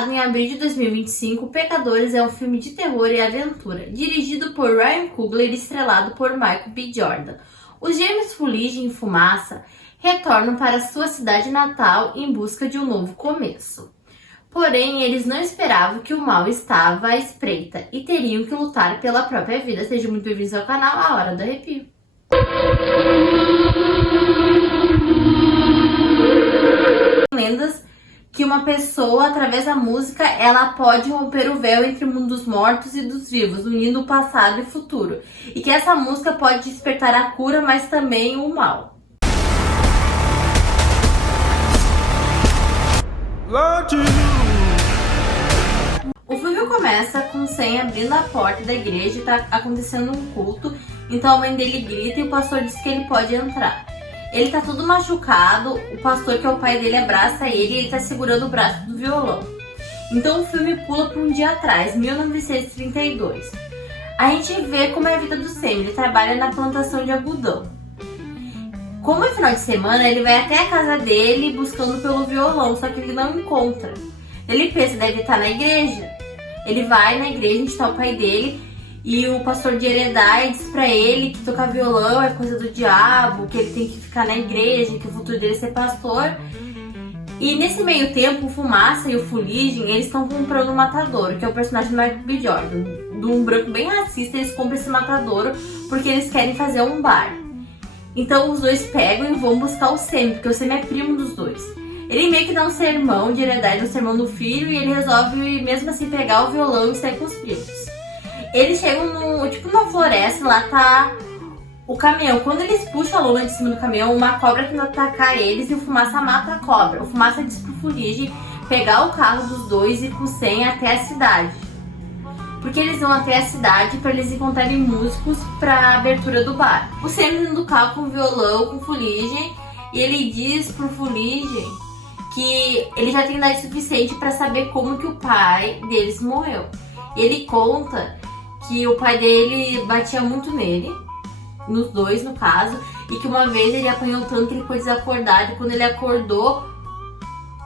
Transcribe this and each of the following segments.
Lançado em abril de 2025, Pecadores é um filme de terror e aventura, dirigido por Ryan Coogler e estrelado por Michael B. Jordan. Os gêmeos Fuligem e Fumaça retornam para sua cidade natal em busca de um novo começo. Porém, eles não esperavam que o mal estava à espreita e teriam que lutar pela própria vida. Sejam muito bem-vindos ao canal A Hora do Arrepio. Lendas que uma pessoa, através da música, ela pode romper o véu entre o mundo dos mortos e dos vivos, unindo o passado e o futuro. E que essa música pode despertar a cura, mas também o mal. O filme começa com Sam abrindo a porta da igreja e tá acontecendo um culto, então a mãe dele grita e o pastor diz que ele pode entrar. Ele tá todo machucado, o pastor, que é o pai dele, abraça ele e ele tá segurando o braço do violão. Então o filme pula para um dia atrás, 1932. A gente vê como é a vida do Sam, ele trabalha na plantação de algodão. Como é final de semana, ele vai até a casa dele buscando pelo violão, só que ele não encontra. Ele pensa, deve estar na igreja. Ele vai na igreja onde está o pai dele e o pastor de Heredai diz pra ele que tocar violão é coisa do diabo, que ele tem que ficar na igreja, que o futuro dele é ser pastor. E nesse meio tempo, o Fumaça e o Fuligem, eles estão comprando um matadouro, que é o personagem do Michael B. Jordan. De um branco bem racista, eles compram esse matadouro porque eles querem fazer um bar. Então os dois pegam e vão buscar o Sam, porque o Sam é primo dos dois. Ele meio que dá um sermão de Heredai, um sermão do filho, e ele resolve mesmo assim pegar o violão e sair com os primos. Eles chegam numa floresta, lá tá o caminhão. Quando eles puxam a lona de cima do caminhão, uma cobra tenta atacar eles e o Fumaça mata a cobra. O Fumaça diz pro Fuligem pegar o carro dos dois e ir com o Sam até a cidade. Porque eles vão até a cidade para eles encontrarem músicos pra abertura do bar. O Sam dentro do carro com o violão, com o Fuligem, e ele diz pro Fuligem que ele já tem idade suficiente para saber como que o pai deles morreu. Ele conta que o pai dele batia muito nele, nos dois no caso, e que uma vez ele apanhou tanto que ele foi desacordado, e quando ele acordou,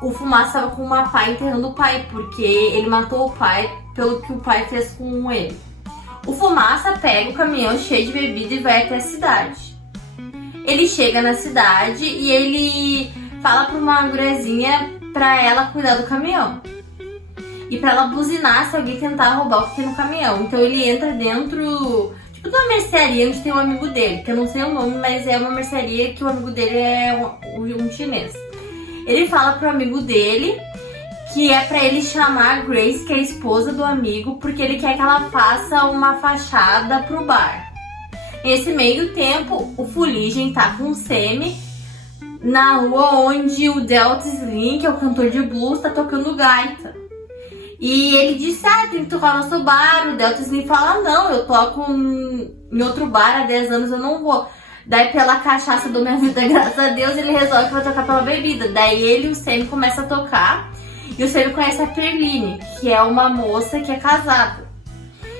o Fumaça estava com uma pá enterrando o pai, porque ele matou o pai pelo que o pai fez com ele. O Fumaça pega o caminhão cheio de bebida e vai até a cidade. Ele chega na cidade e ele fala para uma guriazinha para ela cuidar do caminhão. E pra ela buzinar se alguém tentar roubar o que tem no caminhão. Então ele entra dentro, tipo, de uma mercearia onde tem um amigo dele, que eu não sei o nome, mas é uma mercearia que o amigo dele é um chinês. Ele fala pro amigo dele que é pra ele chamar a Grace, que é a esposa do amigo, porque ele quer que ela faça uma fachada pro bar. Nesse meio tempo, o Fuligem tá com o Sam na rua onde o Delta Slim, que é o cantor de blues, tá tocando gaita. E ele disse, tem que tocar no nosso bar. O Delta Slim fala, não, eu toco em outro bar há 10 anos, eu não vou. Daí pela cachaça do minha vida, graças a Deus, ele resolve que vai tocar pela bebida. Daí ele e o Sam começam a tocar. E o Sam conhece a Perline, que é uma moça que é casada.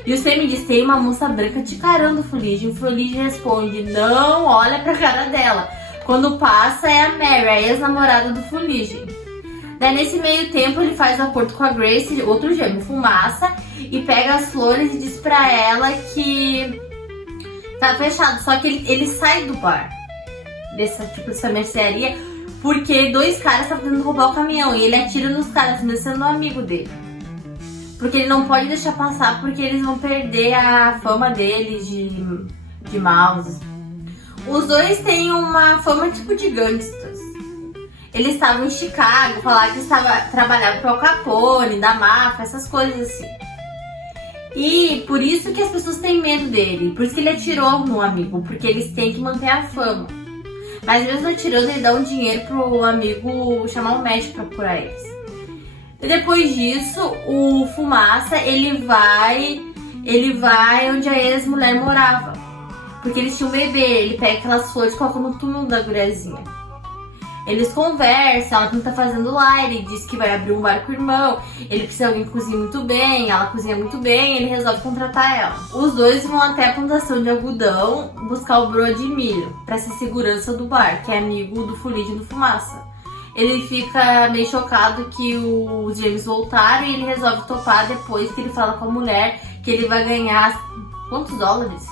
E o Sam diz, tem uma moça branca te carando, Fuligem. O Fuligem responde, não olha pra cara dela. Quando passa é a Mary, a ex-namorada do Fuligem. Daí nesse meio tempo ele faz um acordo com a Grace, outro gêmeo, Fumaça, e pega as flores e diz pra ela que tá fechado. Só que ele sai do bar, dessa mercearia, porque dois caras estavam tentando roubar o caminhão e ele atira nos caras, mesmo sendo um amigo dele. Porque ele não pode deixar passar, porque eles vão perder a fama deles de maus. Os dois têm uma fama tipo de gangsters. Eles estavam em Chicago, falaram que trabalhavam para o Capone, da máfia, essas coisas assim. E por isso que as pessoas têm medo dele. Por isso que ele atirou no amigo, porque eles têm que manter a fama. Mas mesmo atirando, ele dá um dinheiro pro amigo chamar um médico para curar eles. E depois disso, o Fumaça, ele vai onde a ex-mulher morava. Porque eles tinham um bebê, ele pega aquelas flores e coloca no túmulo da guriazinha. Eles conversam, ela tá fazendo lá, ele diz que vai abrir um bar com o irmão, ele precisa de alguém que cozinha muito bem, ela cozinha muito bem, ele resolve contratar ela. Os dois vão até a plantação de algodão buscar o Bro de milho, pra ser segurança do bar, que é amigo do Fuligem e do Fumaça. ele fica meio chocado que os gêmeos voltaram e ele resolve topar depois que ele fala com a mulher que ele vai ganhar quantos dólares?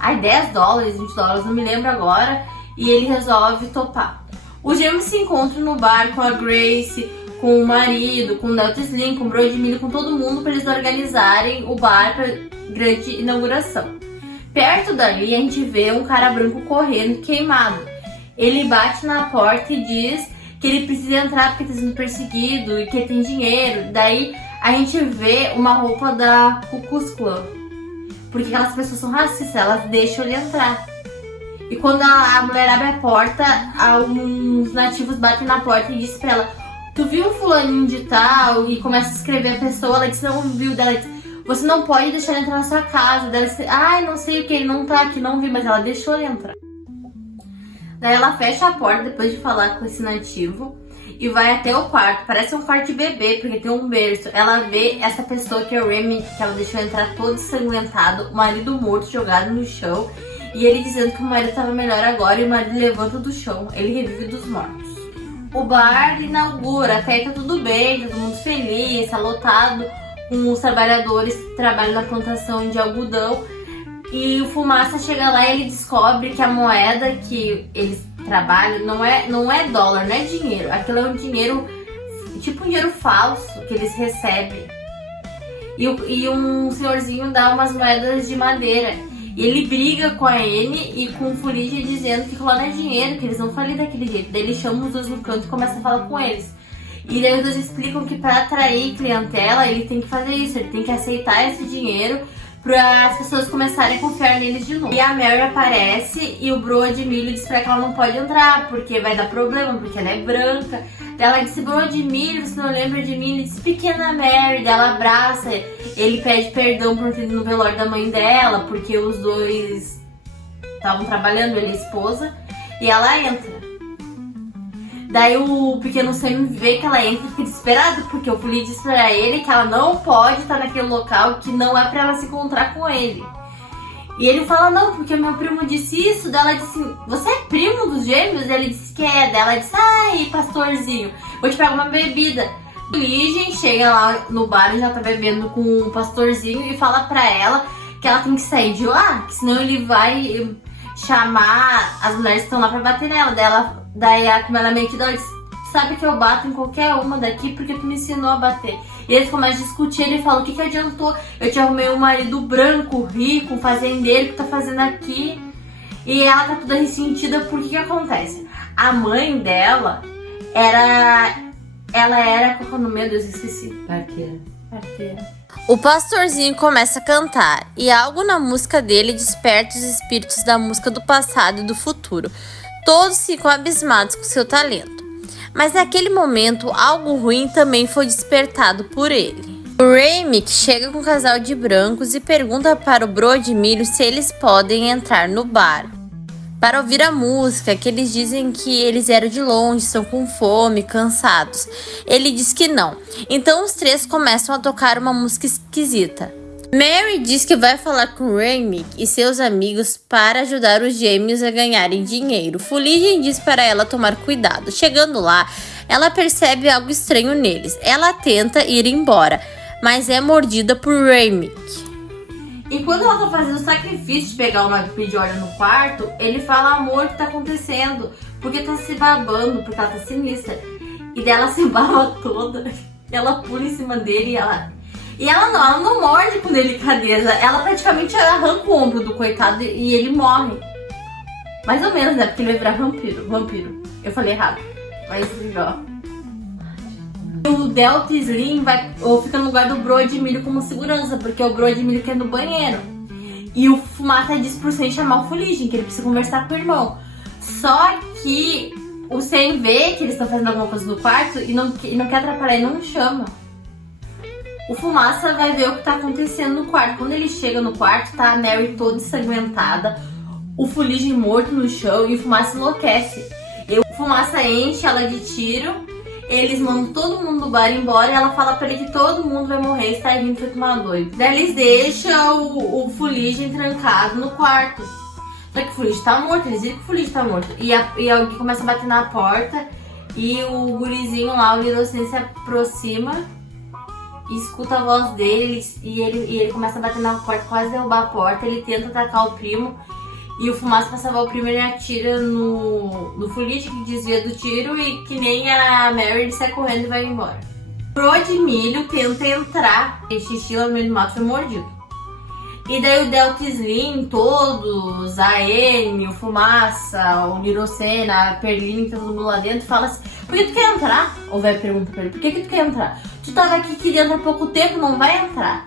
Ai, 10 dólares, 20 dólares, não me lembro agora. E ele resolve topar. Os gêmeos se encontram no bar com a Grace, com o marido, com o Delta Slim, com o Brody Millie, com todo mundo para eles organizarem o bar para grande inauguração. Perto dali a gente vê um cara branco correndo queimado. Ele bate na porta e diz que ele precisa entrar porque está sendo perseguido e que tem dinheiro. Daí a gente vê uma roupa da Ku Klux Klan. Porque aquelas pessoas são racistas, elas deixam ele entrar. E quando a mulher abre a porta, alguns nativos batem na porta e dizem pra ela: tu viu um fulaninho de tal? E começa a escrever a pessoa, ela disse: não viu. Dela disse: você não pode deixar ele entrar na sua casa. Dela disse: ai, não sei o que, ele não tá aqui, não vi, mas ela deixou ele entrar. Daí ela fecha a porta depois de falar com esse nativo e vai até o quarto. Parece um quarto de bebê, porque tem um berço. Ela vê essa pessoa que é o Remy, que ela deixou entrar todo ensanguentado, o marido morto jogado no chão. E ele dizendo que o marido estava melhor agora e o marido levanta do chão. Ele revive dos mortos. O bar inaugura, até aí tá tudo bem, todo mundo feliz, tá lotado com os trabalhadores que trabalham na plantação de algodão. E o Fumaça chega lá e ele descobre que a moeda que eles trabalham não é dólar, não é dinheiro. Aquilo é um dinheiro, tipo um dinheiro falso que eles recebem. E um senhorzinho dá umas moedas de madeira. E ele briga com a Anne e com o Fulige dizendo que lá não é dinheiro, que eles não falam daquele jeito. Daí ele chama os dois no canto e começa a falar com eles. E daí os dois explicam que para atrair clientela ele tem que fazer isso, ele tem que aceitar esse dinheiro para as pessoas começarem a confiar neles de novo. E a Mary aparece e o Brody Millie diz pra ela que ela não pode entrar porque vai dar problema, porque ela é branca. Daí ela disse: Brody Millie, você não lembra de mim? Ele disse: pequena Mary. Daí ela abraça, ele pede perdão por ter ido no velório da mãe dela, porque os dois estavam trabalhando, ele e a esposa, e ela entra. Daí o pequeno Sam vê que ela entra e fica desesperado, porque o Fulige diz pra ele que ela não pode estar naquele local, que não é pra ela se encontrar com ele. E ele fala: não, porque meu primo disse isso. Daí ela disse: você é primo dos gêmeos? Daí ele disse que é. Daí ela disse: ai, pastorzinho, vou te pegar uma bebida. O Fulige chega lá no bar e já tá bebendo com o pastorzinho e fala pra ela que ela tem que sair de lá, que senão ele vai chamar as mulheres que estão lá pra bater nela. Daí a Camila Mentidora diz: sabe que eu bato em qualquer uma daqui porque tu me ensinou a bater. E eles começam a discutir, ele fala: o que adiantou? Eu te arrumei um marido branco, rico, fazendeiro, que tá fazendo aqui. E ela tá toda ressentida porque que acontece? A mãe dela ela era, qual é o nome? Meu Deus, esqueci. Parteira. O pastorzinho começa a cantar e algo na música dele desperta os espíritos da música do passado e do futuro. Todos ficam abismados com seu talento. Mas naquele momento, algo ruim também foi despertado por ele. O Remy chega com um casal de brancos e pergunta para o Brody Millie se eles podem entrar no bar para ouvir a música, que eles dizem que eles eram de longe, estão com fome, cansados. Ele diz que não. Então os três começam a tocar uma música esquisita. Mary diz que vai falar com Remy e seus amigos para ajudar os gêmeos a ganharem dinheiro. Fulige diz para ela tomar cuidado. Chegando lá, ela percebe algo estranho neles. Ela tenta ir embora, mas é mordida por Remy. E quando ela tá fazendo o sacrifício de pegar uma pediola no quarto, ele fala: amor, o que tá acontecendo? Porque tá se babando, porque ela tá sinistra. E dela se baba toda, ela pula em cima dele e ela não morde com delicadeza. Ela praticamente arranca o ombro do coitado e ele morre. Mais ou menos, né? Porque ele vai virar vampiro. Eu falei errado. Mas, ó. O Delta Slim fica no lugar do Brody Millie como segurança, porque o Brody Millie quer ir no banheiro. E o Fumaça diz pro Sam chamar o Fulige, que ele precisa conversar com o irmão. Só que o Sam vê que eles estão fazendo alguma coisa no quarto e não quer atrapalhar e não chama. O Fumaça vai ver o que tá acontecendo no quarto. Quando ele chega no quarto, tá a Mary toda ensanguentada, o Fulige morto no chão e o Fumaça enlouquece. E o Fumaça enche ela de tiro, eles mandam todo mundo do bar embora e ela fala pra ele que todo mundo vai morrer e está rindo feito uma doida. Daí eles deixam o Fulige trancado no quarto. Só que o Fulige tá morto, eles dizem que o Fulige tá morto. E alguém começa a bater na porta E o gurizinho lá, o Hirosen, se aproxima e escuta a voz dele e ele começa a bater na porta, quase derrubar a porta. Ele tenta atacar o primo e o Fumaça, pra salvar o primo, ele atira no Fulige, que desvia do tiro, e que nem a Mary, ele sai correndo e vai embora. O Rodmilho tenta entrar, e xixi lá no meio do mato foi mordido. E daí o Delta Slim, todos, a N, o Fumaça, o Hirosen, a Perline, que tá todo mundo lá dentro, fala assim: por que tu quer entrar? O velho pergunta pra ele: por que tu quer entrar? Tu tava aqui dentro há pouco tempo, não vai entrar.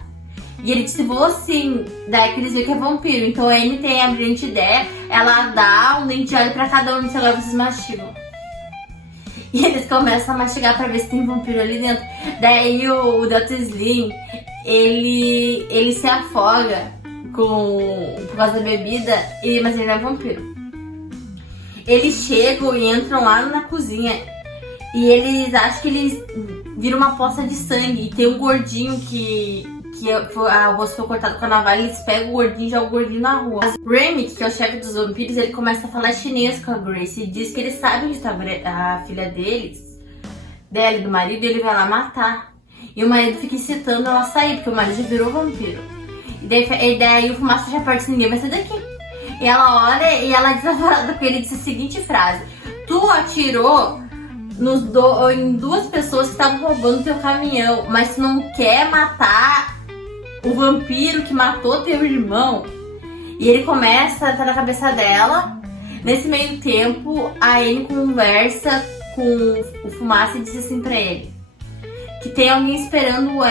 E ele disse: vou sim. Daí que eles veem que é vampiro. Então a Anne tem a brilhante ideia, ela dá um dente de olho pra cada um, e agora vocês mastigam. E eles começam a mastigar pra ver se tem vampiro ali dentro. Daí o Delta Slim, ele se afoga por causa da bebida, mas ele não é vampiro. Eles chegam e entram lá na cozinha e eles acham que eles viram uma poça de sangue. E tem um gordinho que a rosto foi cortado com a navalha, eles pegam o gordinho e jogam o gordinho na rua. Remy, que é o chefe dos vampiros, ele começa a falar chinês com a Grace e diz que ele sabe onde está a filha dela e do marido, e ele vai lá matar. E o marido fica incitando ela a sair, porque o marido já virou vampiro. E daí o Fumaça já parte: ninguém vai sair daqui. E ela olha e ela, desaforada com ele, diz a seguinte frase: tu atirou em duas pessoas que estavam roubando teu caminhão, mas tu não quer matar o vampiro que matou teu irmão. E ele começa a entrar na cabeça dela. Nesse meio tempo, a Anne conversa com o Fumaça e diz assim pra ele que tem alguém esperando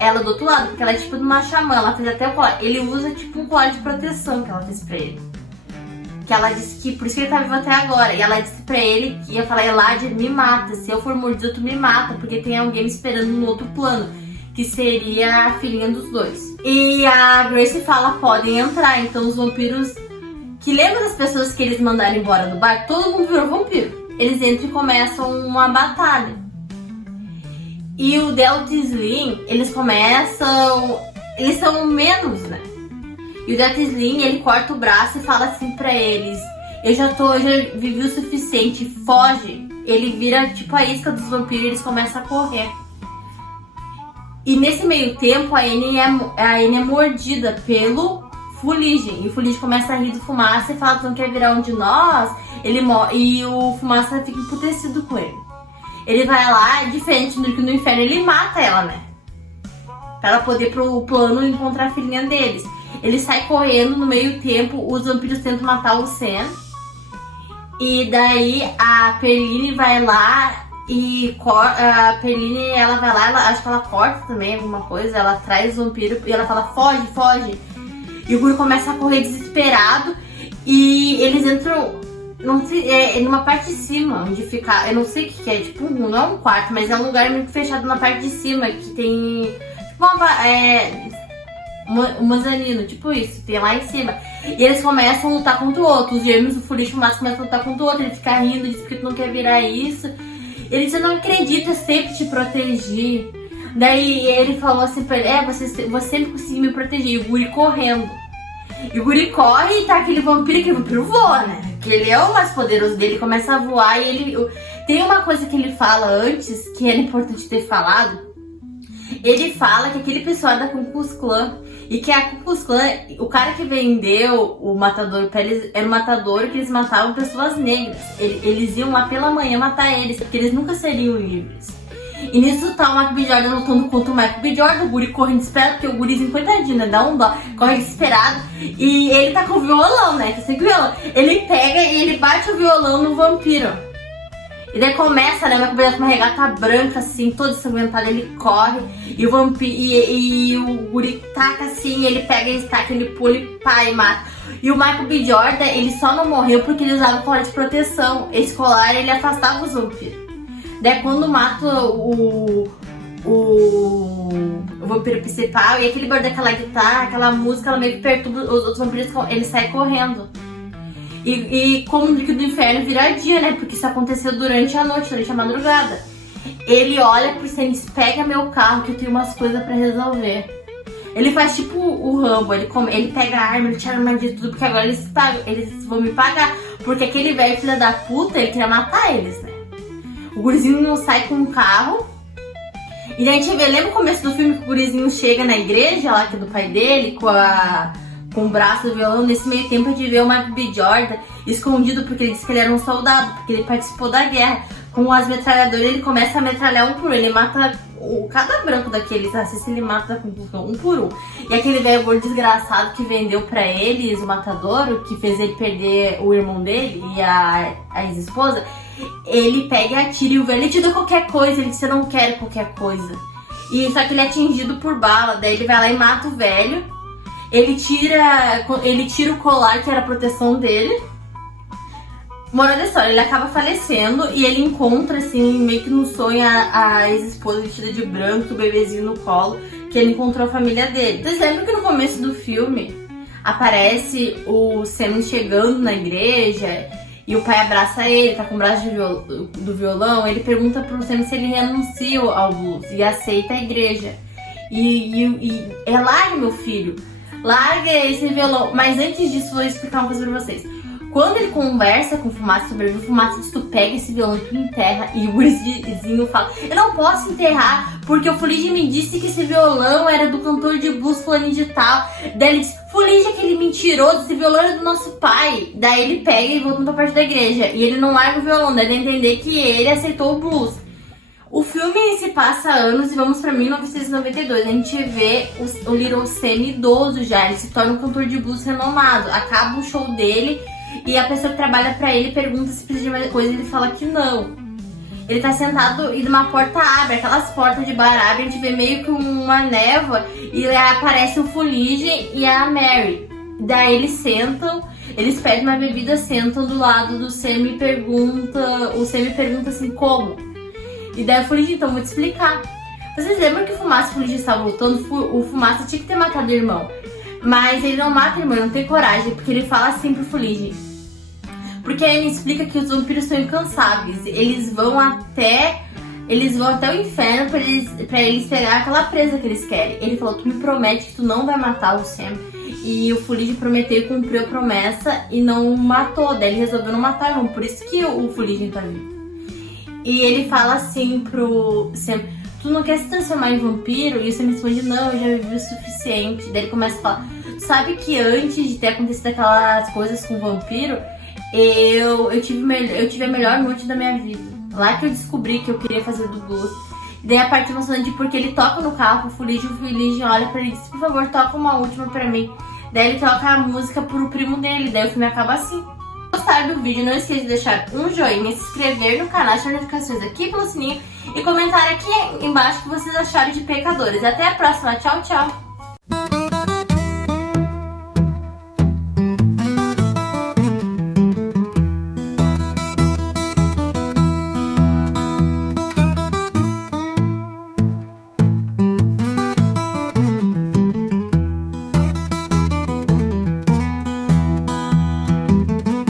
ela do outro lado, porque ela é tipo de uma xamã, ela fez até o colar. Ele usa tipo um colar de proteção que ela fez pra ele. Que ela disse que por isso que ele tá vivo até agora. E ela disse pra ele que ia falar: Eladia, me mata, se eu for mordido tu me mata, porque tem alguém me esperando no outro plano, que seria a filhinha dos dois. E a Grace fala: podem entrar. Então os vampiros, que lembram das pessoas que eles mandaram embora do bar, todo mundo virou vampiro. Eles entram e começam uma batalha. E o Delta Slim, eles são menos, né? E o Delta Slim, ele corta o braço e fala assim pra eles: eu já vivi o suficiente, foge. Ele vira tipo a isca dos vampiros e eles começam a correr. E nesse meio tempo, a Anne é mordida pelo Fulige. E o Fulige começa a rir do Fumaça e fala: tu não quer virar um de nós? E o Fumaça fica emputecido com ele. Ele vai lá, diferente do que no inferno, ele mata ela, né? Pra ela poder pro plano encontrar a filhinha deles. Ele sai correndo, no meio tempo, os vampiros tentam matar o Sam. E daí a Perline vai lá e a Perline, ela vai lá, acho que ela corta também alguma coisa, ela traz o vampiro e ela fala: foge, foge. E o Guri começa a correr desesperado e eles entram, não sei, numa parte de cima, onde fica, eu não sei o que é, tipo, não é um quarto, mas é um lugar muito fechado na parte de cima, que tem um mezanino, tipo isso, tem lá em cima. E eles começam a lutar contra o outro, os gêmeos do Fulige e o Fumaça começam a lutar contra o outro, ele fica rindo, diz que tu não quer virar isso. Ele diz: eu não acredito, eu sempre te protegi. Daí ele falou assim pra ele: você sempre conseguiu me proteger. E o Guri correndo. E o Guri corre e tá aquele vampiro voa, né? Que ele é o mais poderoso dele, começa a voar e ele... Tem uma coisa que ele fala antes, que era importante ter falado. Ele fala que aquele pessoal é da Ku Klux Klan. E que a Ku Klux Klan, o cara que vendeu o matador pra eles, era um matador que eles matavam pessoas negras. Eles iam lá pela manhã matar eles, porque eles nunca seriam livres. E nisso tá o Michael B. Jordan lutando contra o Michael B. Jordan, o Guri correndo desesperado, porque o Gurizinho, coitadinho, né? Dá um dó, corre desesperado. E ele tá com o violão, né? Que o violão. Ele pega e ele bate o violão no vampiro. E daí começa, né? O Michael B. Jordan com uma regata branca, assim, todo ensanguentado, ele corre. E o vampiro, e o Guri taca assim, ele pega e estaca, ele pula e pá, e mata. E o Michael B. Jordan, ele só não morreu porque ele usava o colar de proteção. Esse colar, ele afastava os vampiros. Daí quando mata o vampiro principal, e aquele barulho daquela guitarra, aquela música, ela meio que perturba os outros vampiros, eles saem correndo. E como o líquido do inferno vira dia, né? Porque isso aconteceu durante a noite, durante a madrugada. Ele olha pro céu e diz: pega meu carro que eu tenho umas coisas pra resolver. Ele faz tipo o Rambo, ele pega a arma, ele tira a arma de tudo, porque agora eles vão me pagar. Porque aquele velho filho da puta, ele queria matar eles, né? O gurizinho sai com um carro. E daí a gente vê, lembra o começo do filme que o gurizinho chega na igreja lá, que é do pai dele, com o braço do violão. Nesse meio tempo a gente vê o Michael B. Jordan escondido porque ele disse que ele era um soldado, porque ele participou da guerra. Com as metralhadoras ele começa a metralhar um por um, ele mata cada branco daqueles racistas, ele mata um por um. E aquele velho gordo desgraçado que vendeu pra eles o matadouro, que fez ele perder o irmão dele e a ex-esposa, ele pega e atira e o velho te dá qualquer coisa, ele disse eu não quero qualquer coisa. E só que ele é atingido por bala, daí ele vai lá e mata o velho. Ele tira o colar que era a proteção dele. Moral da história, ele acaba falecendo e ele encontra, assim, meio que no sonho, a ex-esposa vestida de branco, o bebezinho no colo, que ele encontrou a família dele. Vocês lembram que no começo do filme aparece o Sam chegando na igreja e o pai abraça ele, tá com o braço do violão, ele pergunta pro Sam se ele renuncia ao blues e aceita a igreja. E larga, meu filho, larga esse violão. Mas antes disso, vou explicar uma coisa pra vocês. Quando ele conversa com o Fumaça sobre o Fumaça diz, tu pega esse violão e tu enterra. E o gurizinho fala, eu não posso enterrar, porque o Fulige me disse que esse violão era do cantor de blues fulano de tal. Daí ele diz, Fulige é aquele mentiroso, esse violão é do nosso pai. Daí ele pega e volta pra parte da igreja. E ele não larga o violão, daí dá a entender que ele aceitou o blues. O filme se passa anos e vamos pra 1992. A gente vê o Little Sam idoso já, ele se torna um cantor de blues renomado. Acaba o show dele e a pessoa que trabalha pra ele pergunta se precisa de mais coisa e ele fala que não. Ele tá sentado e uma porta abre, aquelas portas de bar abre, a gente vê meio que uma névoa e aparece o Fulige e a Mary. Daí eles sentam, eles pedem uma bebida, sentam do lado do Sam e o Sam pergunta assim, como? E daí o Fulige, então vou te explicar. Vocês lembram que o Fumaça e o Fulige estavam lutando? O Fumaça tinha que ter matado o irmão. Mas ele não mata o irmão, ele não tem coragem, porque ele fala assim pro Fulige. Porque aí ele explica que os vampiros são incansáveis. Eles vão até o inferno pra eles pegar aquela presa que eles querem. Ele falou, tu me promete que tu não vai matar o Sam. E o Fulige prometeu e cumpriu a promessa e não matou. Daí ele resolveu não matar o irmão, por isso que o Fulige tá vivo. E ele fala assim pro Sam, tu não quer se transformar em vampiro? E o Sam responde, não, eu já vivi o suficiente. Daí ele começa a falar, sabe que antes de ter acontecido aquelas coisas com o vampiro, eu tive a melhor noite da minha vida. Lá que eu descobri que eu queria fazer do blues. E daí a parte emocionante, porque ele toca no carro pro Fulige, o Fulige olha pra ele e diz, por favor, toca uma última pra mim. Daí ele toca a música pro primo dele, daí o filme acaba assim. Se gostaram do vídeo, não esqueça de deixar um joinha, se inscrever no canal, ativar notificações aqui pelo sininho e comentar aqui embaixo o que vocês acharam de Pecadores. Até a próxima, tchau, tchau!